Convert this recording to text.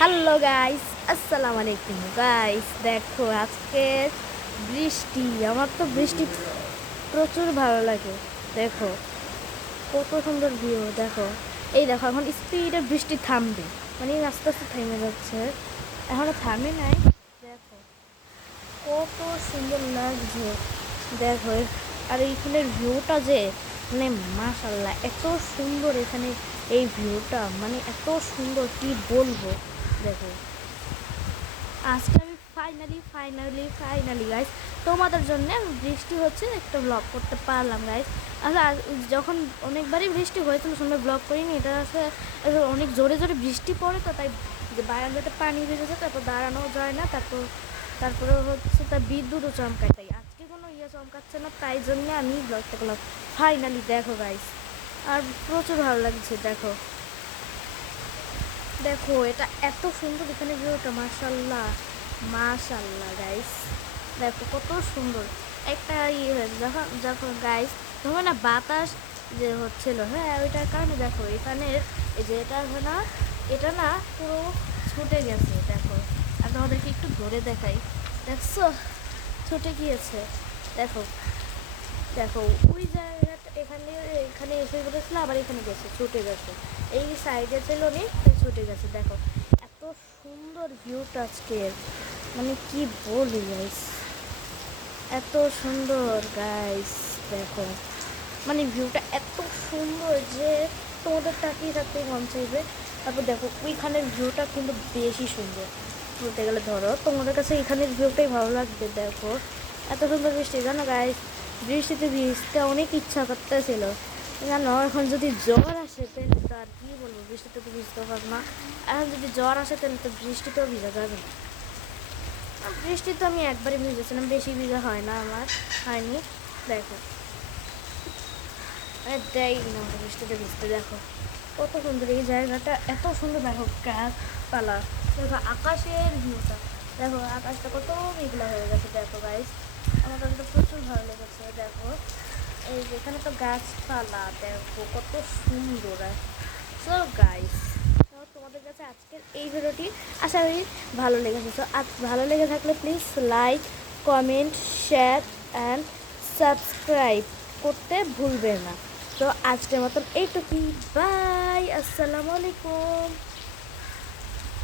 Hello guys আসসালামু আলাইকুম guys দেখো আজকে বৃষ্টি। আমার তো বৃষ্টি প্রচুর ভালো লাগে। দেখো, কত সুন্দর ভিউ দেখো। এই দেখো, এখন স্পিডে বৃষ্টি থামবে। মানে আস্তে আস্তে থেমে যাচ্ছে। এখনও থামে নাই। দেখো, কত সুন্দর লাগছে। দেখো, আর এইখানের ভিউটা যে মানে মাশাল্লাহ এত সুন্দর এখানে এই ভিউটা মানে এত সুন্দর, কি বলব? দেখো। আজকে আমি ফাইনালি ফাইনালি ফাইনালি গাইস তোমাদের জন্য বৃষ্টি হচ্ছে একটা ব্লগ করতে পারলাম গাইস আসলে আজ- যখন অনেকবারই বৃষ্টি হয়েছিল সময় ব্লগ করিনি। এটা আসলে অনেক জোরে জোরে বৃষ্টি পড়ে, তো তাই বারান্দাতে পানি যায় তারপর দাঁড়ানো যায় না, তারপর, তারপরে হচ্ছে তার বিদ্যুৎও চমকায়। তাই আজকে কোনো ইয়ে চমকাচ্ছে না, তাই জন্য আমি ব্লগটা করলাম। ফাইনালি দেখো গাইস আর প্রচুর ভালো লাগছে, দেখো। দেখো, এটা এত সুন্দর এখানে ভিউটা মাশাল্লাহ মাশাল্লাহ গাইস দেখো, কত সুন্দর। একটা ইয়ে হয়েছে যখন যখন গাইস তখন না বাতাস যে হচ্ছিল হ্যাঁ ওইটার কারণে দেখো, এখানে এই যে এটা না এটা না পুরো ছুটে গেছে, দেখো। আর তোমাদেরকে একটু ধরে দেখাই। দেখছ? ছুটে গিয়েছে। দেখো দেখো, ওই জায়গাটা এখানে এখানে এসে পড়েছিল আবার এখানে গেছে, ছুটে গেছে। এই সাইডে ছিল নি ছুটে গেছে, দেখো। এত সুন্দর ভিউটা আজকের মানে কি বলি গাইস এত সুন্দর গাইস দেখো। মানে ভিউটা এত সুন্দর যে তোমাদের তাকিয়ে থাকতে মন চাইবে। তারপর দেখো, ওইখানের ভিউটা কিন্তু বেশি সুন্দর। বলতে গেলে ধরো, তোমাদের কাছে এখানের ভিউটাই ভালো লাগবে, দেখো। এত সুন্দর বৃষ্টি, জানো গাইস বৃষ্টিতে ভিজতে অনেক ইচ্ছা করতেছিল। জানো, এখন যদি জ্বর আসে, তাহলে তো আর কি বলব, বৃষ্টিতে তো ভিজতে পারব না। এখন যদি জ্বর আসে, তাহলে তো বৃষ্টিতেও ভিজা যাবে। না বৃষ্টি তো আমি একবারই ভিজেছিলাম, বেশি ভিজা হয় না আমার, হয়নি। দেখো। দেয় না আমাকে বৃষ্টিতে ভিজতে, দেখো। কত সুন্দর এই জায়গাটা, এত সুন্দর, দেখো, গাছপালা। দেখো, আকাশের ভিউটা। দেখো, আকাশটা কত মেঘলা হয়ে গেছে, দেখো গাইস আমার কাছে প্রচুর ভালো লেগেছে, দেখো। এই যেখানে তো গাছপালা, দেখো, কত সুন্দর। সো গাইস তোমাদের কাছে আজকের এই ভিডিওটি আশা করি ভালো লেগেছে। তো ভালো লেগে থাকলে please like comment share and subscribe করতে ভুলবেন না। তো আজকের মতন এইটুকুই। বাই আসসালামু আলাইকুম।